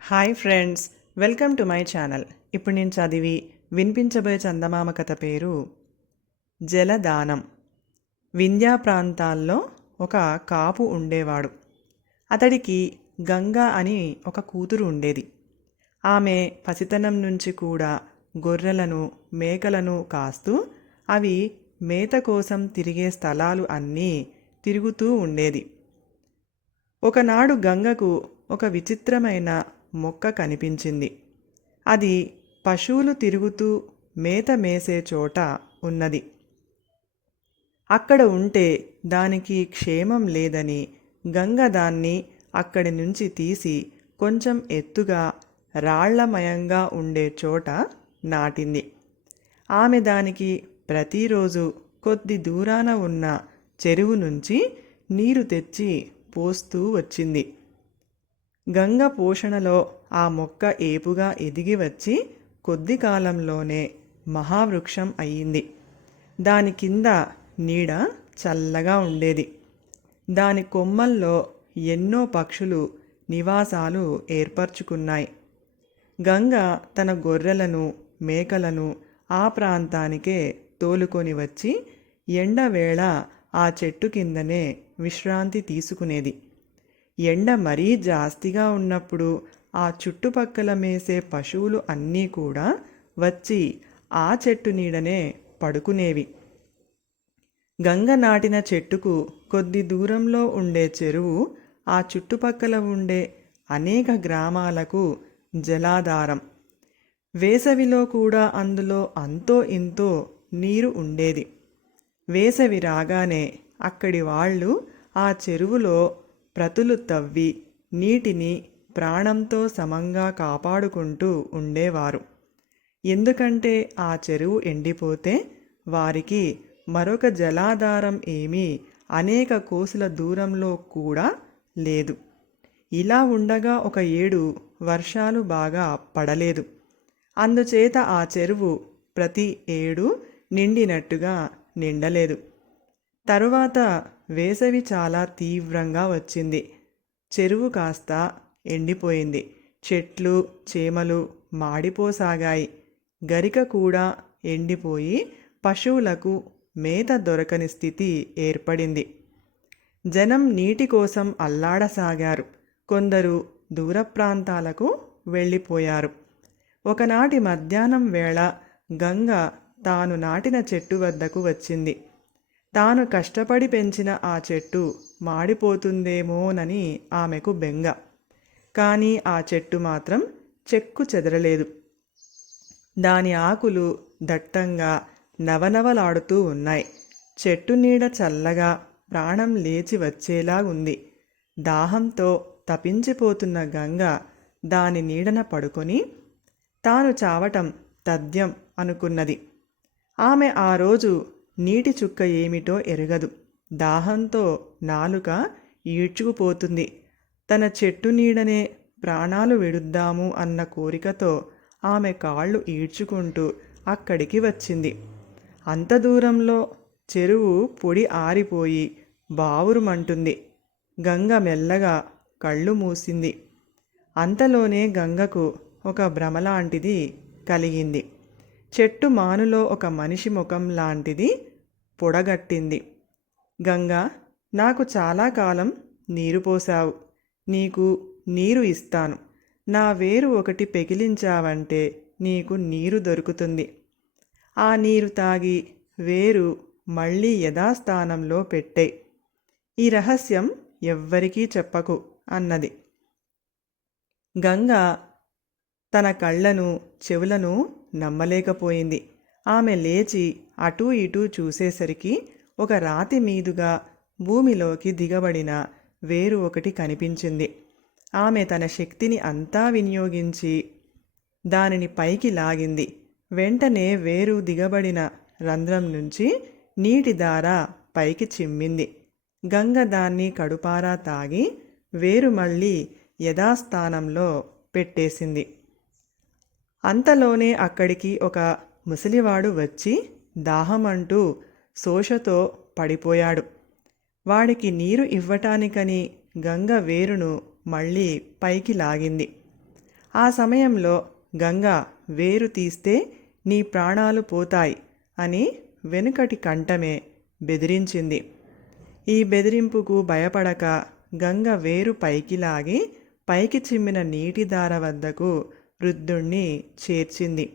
Hi friends, welcome to my channel. ఇప్పుడు నేను చదివి వినిపించబోయే చందమామ కథ పేరు జలదానం. వింధ్యా ప్రాంతాల్లో ఒక కాపు ఉండేవాడు. అతడికి గంగా అని ఒక కూతురు ఉండేది. ఆమె పసితనం నుంచి కూడా గొర్రెలను మేకలను కాస్తూ అవి మేత కోసం తిరిగే స్థలాలు అన్నీ తిరుగుతూ ఉండేది. ఒకనాడు గంగకు ఒక విచిత్రమైన మొక్క కనిపించింది. అది పశువులు తిరుగుతూ మేత మేసే చోట ఉన్నది. అక్కడ ఉంటే దానికి క్షేమం లేదని గంగ దాన్ని అక్కడి నుంచి తీసి కొంచెం ఎత్తుగా రాళ్లమయంగా ఉండే చోట నాటింది. ఆమె దానికి ప్రతిరోజు కొద్ది దూరాన ఉన్న చెరువు నుంచి నీరు తెచ్చి పోస్తూ వచ్చింది. గంగ పోషణలో ఆ మొక్క ఏపుగా ఎదిగి వచ్చి కొద్ది కాలంలోనే మహావృక్షం అయ్యింది. దాని కింద నీడ చల్లగా ఉండేది. దాని కొమ్మల్లో ఎన్నో పక్షులు నివాసాలు ఏర్పరచుకున్నాయి. గంగ తన గొర్రెలను మేకలను ఆ ప్రాంతానికే తోలుకొని వచ్చి ఎండవేళ ఆ చెట్టు కిందనే విశ్రాంతి తీసుకునేది. ఎండ మరీ జాస్తిగా ఉన్నప్పుడు ఆ చుట్టుపక్కల మేసే పశువులు అన్నీ కూడా వచ్చి ఆ చెట్టు నీడనే పడుకునేవి. గంగ నాటిన చెట్టుకు కొద్ది దూరంలో ఉండే చెరువు ఆ చుట్టుపక్కల ఉండే అనేక గ్రామాలకు జలాధారం. వేసవిలో కూడా అందులో అంతో ఇంతో నీరు ఉండేది. వేసవి రాగానే అక్కడి వాళ్ళు ఆ చెరువులో ప్రతులు తవ్వి నీటిని ప్రాణంతో సమంగా కాపాడుకుంటూ ఉండేవారు. ఎందుకంటే ఆ చెరువు ఎండిపోతే వారికి మరొక జలాధారం ఏమీ అనేక కోసుల దూరంలో కూడా లేదు. ఇలా ఉండగా ఒక ఏడు వర్షాలు బాగా పడలేదు. అందుచేత ఆ చెరువు ప్రతి ఏడు నిండినట్టుగా నిండలేదు. తరువాత వేసవి చాలా తీవ్రంగా వచ్చింది. చెరువు కాస్త ఎండిపోయింది. చెట్లు చేమలు మాడిపోసాగాయి. గరిక కూడా ఎండిపోయి పశువులకు మేత దొరకని స్థితి ఏర్పడింది. జనం నీటి కోసం అల్లాడసాగారు. కొందరు దూర ప్రాంతాలకు వెళ్ళిపోయారు. ఒకనాటి మధ్యాహ్నం వేళ గంగ తాను నాటిన చెట్టు వద్దకు వచ్చింది. తాను కష్టపడి పెంచిన ఆ చెట్టు మాడిపోతుందేమోనని ఆమెకు బెంగ. కానీ ఆ చెట్టు మాత్రం చెక్కు చెదరలేదు. దాని ఆకులు దట్టంగా నవనవలాడుతూ ఉన్నాయి. చెట్టు నీడ చల్లగా ప్రాణం లేచి వచ్చేలా ఉంది. దాహంతో తపించిపోతున్న గంగ దాని నీడన పడుకొని తాను చావటం తథ్యం అనుకున్నది. ఆమె ఆ రోజు నీటి చుక్క ఏమిటో ఎరగదు. దాహంతో నాలుక ఈడ్చుకుపోతుంది. తన చెట్టు నీడనే ప్రాణాలు విడుద్దాము అన్న కోరికతో ఆమె కాళ్ళు ఈడ్చుకుంటూ అక్కడికి వచ్చింది. అంత దూరంలో చెరువు పొడి ఆరిపోయి బావురుమంటుంది. గంగ మెల్లగా కళ్ళు మూసింది. అంతలోనే గంగకు ఒక భ్రమలాంటిది కలిగింది. చెట్టు మానులో ఒక మనిషి ముఖం లాంటిది పొడగట్టింది. గంగా, నాకు చాలా కాలం నీరు పోసావు. నీకు నీరు ఇస్తాను. నా వేరు ఒకటి పెకిలించావంటే నీకు నీరు దొరుకుతుంది. ఆ నీరు తాగి వేరు మళ్ళీ యథాస్థానంలో పెట్టే. ఈ రహస్యం ఎవ్వరికీ చెప్పకు అన్నది. గంగ తన కళ్ళను చెవులను నమ్మలేకపోయింది. ఆమె లేచి అటూ ఇటూ చూసేసరికి ఒక రాతి మీదుగా భూమిలోకి దిగబడిన వేరు ఒకటి కనిపించింది. ఆమె తన శక్తిని అంతా వినియోగించి దానిని పైకి లాగింది. వెంటనే వేరు దిగబడిన రంధ్రం నుంచి నీటి ధార పైకి చిమ్మింది. గంగ దాన్ని కడుపారా తాగి వేరు మళ్ళీ యథాస్థానంలో పెట్టేసింది. అంతలోనే అక్కడికి ఒక ముసలివాడు వచ్చి దాహమంటూ శోషతో పడిపోయాడు. వాడికి నీరు ఇవ్వటానికని గంగ వేరును మళ్ళీ పైకి లాగింది. ఆ సమయంలో గంగ వేరు తీస్తే నీ ప్రాణాలు పోతాయి అని వెనుకటి కంఠమే బెదిరించింది. ఈ బెదిరింపుకు భయపడక గంగ వేరు పైకి లాగి పైకి చిమ్మిన నీటిధార వద్దకు వృద్ధుణ్ణి చేర్చింది.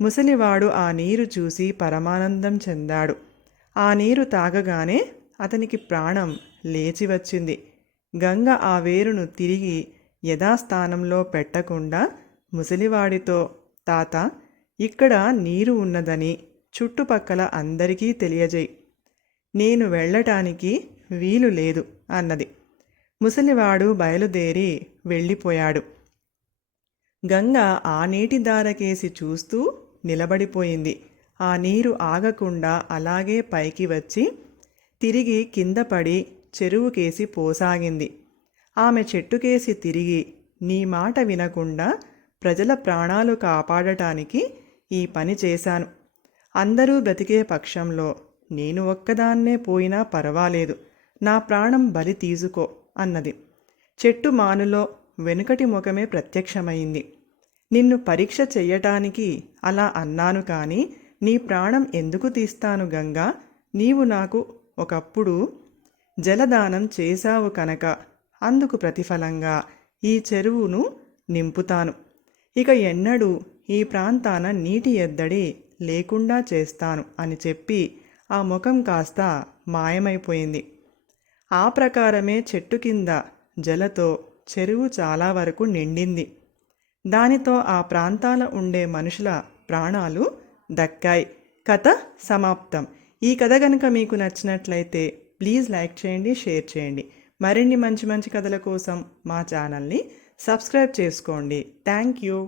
ముసలివాడు ఆ నీరు చూసి పరమానందం చెందాడు. ఆ నీరు తాగగానే అతనికి ప్రాణం లేచి వచ్చింది. గంగ ఆ వేరును తిరిగి యథాస్థానంలో పెట్టకుండా ముసలివాడితో, తాత, ఇక్కడ నీరు ఉన్నదని చుట్టుపక్కల అందరికీ తెలియజేయి, నేను వెళ్ళటానికి వీలు లేదు అన్నది. ముసలివాడు బయలుదేరి వెళ్ళిపోయాడు. గంగ ఆ నీటి దారకేసి చూస్తూ నిలబడిపోయింది. ఆ నీరు ఆగకుండా అలాగే పైకి వచ్చి తిరిగి కింద పడి చెరువుకేసి పోసాగింది. ఆమె చెట్టుకేసి తిరిగి, నీ మాట వినకుండా ప్రజల ప్రాణాలు కాపాడటానికి ఈ పని చేశాను. అందరూ బ్రతికే పక్షంలో నేను ఒక్కదాన్నే పోయినా పర్వాలేదు, నా ప్రాణం బలి తీసుకో అన్నది. చెట్టు మానులో వెనుకటి ముఖమే ప్రత్యక్షమైంది. నిన్ను పరీక్ష చెయ్యటానికి అలా అన్నాను కానీ నీ ప్రాణం ఎందుకు తీస్తాను గంగా? నీవు నాకు ఒకప్పుడు జలదానం చేశావు కనుక అందుకు ప్రతిఫలంగా ఈ చెరువును నింపుతాను. ఇక ఎన్నడూ ఈ ప్రాంతాన నీటి ఎద్దడి లేకుండా చేస్తాను అని చెప్పి ఆ ముఖం కాస్త మాయమైపోయింది. ఆ ప్రకారమే చెట్టు కింద జలతో చెరువు చాలా వరకు నిండింది. దానితో ఆ ప్రాంతాల ఉండే మనుషుల ప్రాణాలు దక్కాయి. కథ సమాప్తం. ఈ కథ కనుక మీకు నచ్చినట్లయితే ప్లీజ్ లైక్ చేయండి, షేర్ చేయండి. మరిన్ని మంచి మంచి కథల కోసం మా ఛానల్ని సబ్స్క్రైబ్ చేసుకోండి. Thank you.